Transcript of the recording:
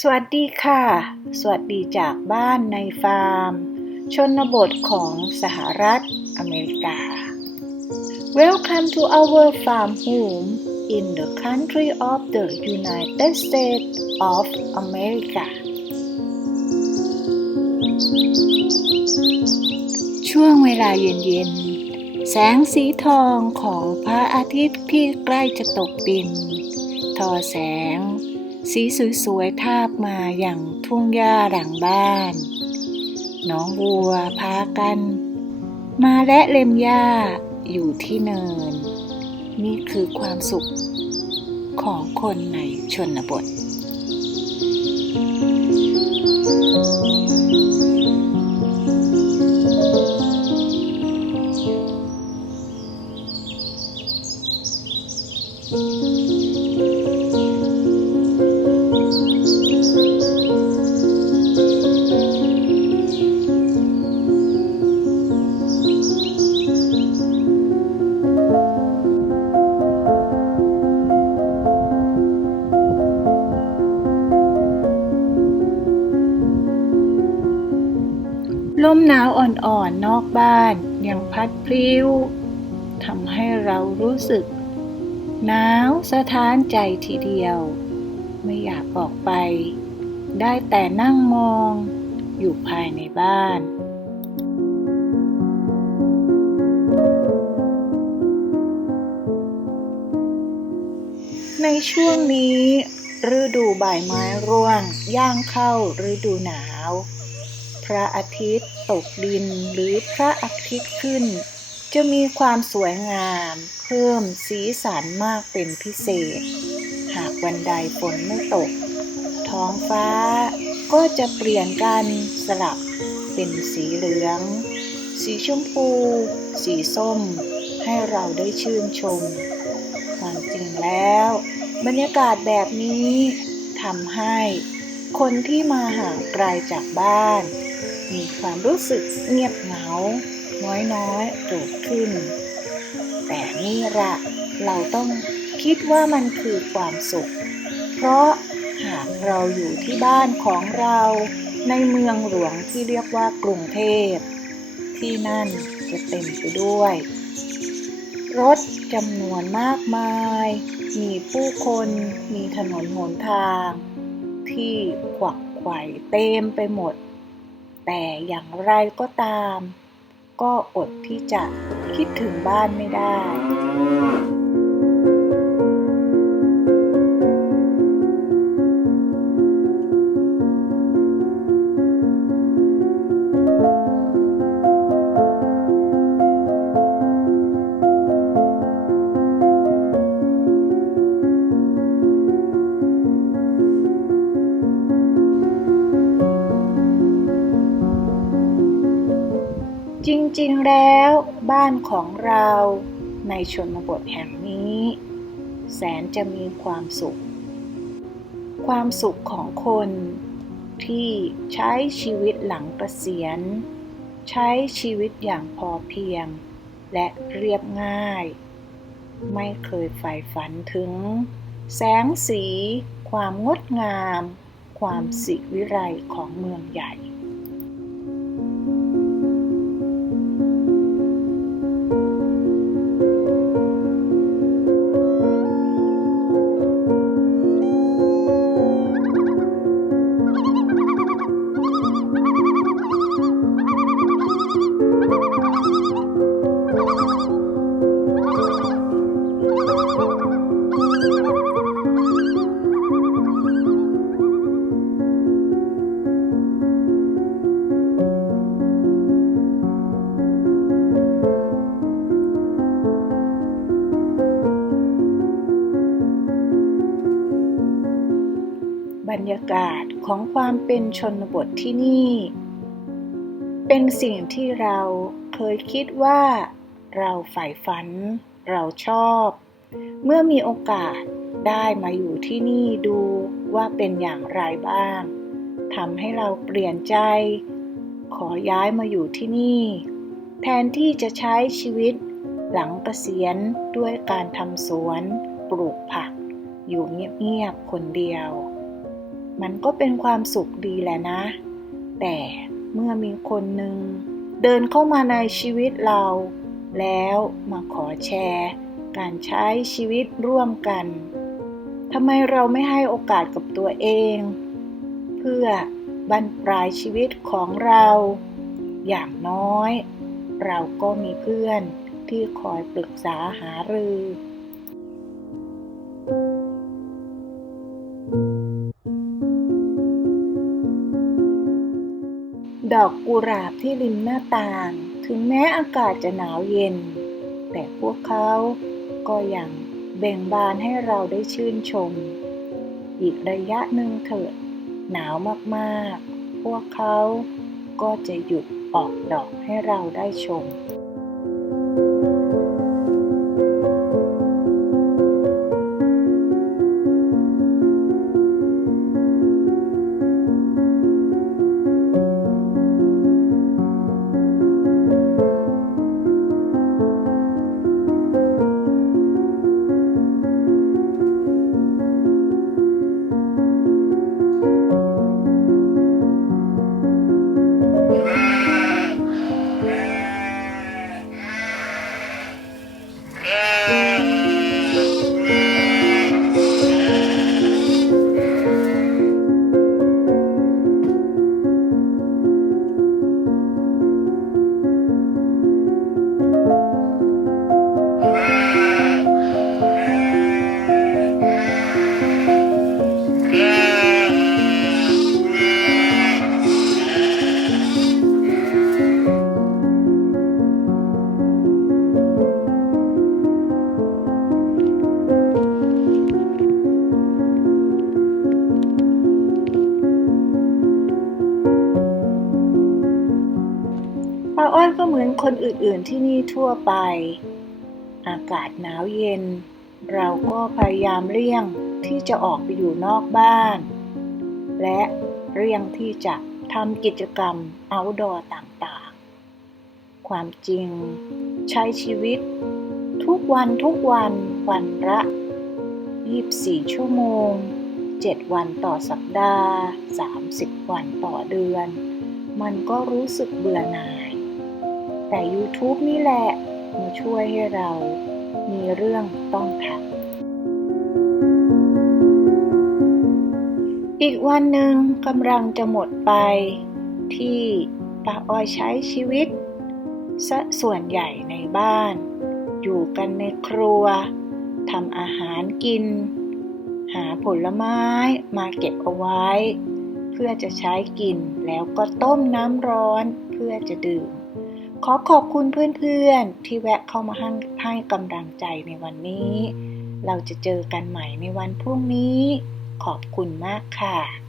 สวัสดีค่ะ สวัสดีจากบ้านในฟาร์ม ชนบทของสหรัฐอเมริกา Welcome to our farm home in the country of the United States of America ช่วงเวลาเย็นๆ แสงสีทองของพระอาทิตย์ที่ใกล้จะตกดิน ทอแสง สีสวยๆทาบมาอย่างทุ่งหญ้าหลังบ้าน น้องวัวพากัน มาและเล็มหญ้าอยู่ที่เนิน นี่คือความสุขของคนในชนบท ลมหนาวอ่อนๆนอกบ้านยังพัดพลิ้วทำให้เรารู้สึก หนาวสะท้านใจทีเดียว ไม่อยากออกไป ได้แต่นั่งมองอยู่ภายในบ้าน ในช่วงนี้ ฤดูใบไม้ร่วง ย่างเข้าฤดูหนาว ระอาทิตย์ตกดินหรือพระอาทิตย์ขึ้น จะมีความสวยงาม เพิ่มสีสันมากเป็นพิเศษ หากวันใดฝนไม่ตก ท้องฟ้าก็จะเปลี่ยนกันสลับเป็นสีเหลือง สีชมพู สีส้ม ให้เราได้ชื่นชม ความจริงแล้ว บรรยากาศแบบนี้ทำให้คนที่มาห่างไกลจากบ้าน มีความรู้สึกเงียบเหงา น้อยๆเกิดขึ้น แต่นี่ละเราต้องคิดว่ามันคือความสุข เพราะหากเราอยู่ที่บ้านของเราในเมืองหลวงที่เรียกว่ากรุงเทพ ที่นั่นจะเต็มไปด้วย รถจำนวนมากมาย มีผู้คนมีถนนหนทาง ที่ขวักไขว่เต็มไปหมด แต่อย่างไรก็ตาม ก็อดที่จะคิดถึงบ้านไม่ได้ ริง ๆ แล้วบ้านของเราในชนบทแห่งนี้ แสนจะมีความสุข ความสุขของคนที่ใช้ชีวิตหลังเกษียณ ใช้ชีวิตอย่างพอเพียง และเรียบง่าย ไม่เคยใฝ่ฝันถึง แสงสี ความงดงาม ความสิวิไลของเมืองใหญ่ บรรยากาศของความเป็นชนบทที่นี่ เป็นสิ่งที่เราเคยคิดว่า เราใฝ่ฝัน เราชอบ เมื่อมีโอกาสได้มาอยู่ที่นี่ดูว่าเป็นอย่างไรบ้างทำให้เราเปลี่ยนใจ ขอย้ายมาอยู่ที่นี่ แทนที่จะใช้ชีวิตหลังเกษียณด้วยการทำสวน ปลูกผัก อยู่เงียบๆคนเดียว มันก็เป็นความสุขดีแหละนะ แต่เมื่อมีคนหนึ่งเดินเข้ามาในชีวิตเรา แล้วมาขอแชร์ การใช้ชีวิตร่วมกันทำไมเราไม่ให้โอกาสกับตัวเอง เพื่อบรรปลายชีวิตของเรา อย่างน้อย เราก็มีเพื่อนที่คอยปรึกษาหารือ ดอกกุหลาบที่ริมหน้าต่าง ถึงแม้อากาศจะหนาวเย็น แต่พวกเขาก็ยังแบ่งบานให้เราได้ชื่นชม อีกระยะหนึ่งเถิดหนาวมากๆ พวกเขาก็จะหยุดออกดอกให้เราได้ชม อ้อยก็เหมือนคนอื่นๆที่นี่ทั่วไป อากาศหนาวเย็น เราก็พยายามเลี่ยงที่จะออกไปอยู่นอกบ้าน และเลี่ยงที่จะทำกิจกรรม outdoor ต่างๆ ความจริงใช้ชีวิต ทุกวันทุกวันวันละ24 ชั่วโมง 7 วันต่อสัปดาห์ 30 วันต่อเดือน มันก็รู้สึกเบื่อหน่าย แต่ YouTube นี่แหละมาช่วยให้เรามีเรื่องต้องทำอีกวันหนึ่งกำลังจะหมดไป ที่ป้าอ้อยใช้ชีวิตซะส่วนใหญ่ในบ้าน อยู่กันในครัวทำอาหารกิน หาผลไม้มาเก็บเอาไว้ เพื่อจะใช้กินแล้วก็ต้มน้ำร้อนเพื่อจะดื่ม ขอขอบคุณเพื่อนๆ ที่แวะเข้ามาให้ให้กำลังใจในวันนี้ เราจะเจอกันใหม่ในวันพรุ่งนี้ ขอบคุณมากค่ะ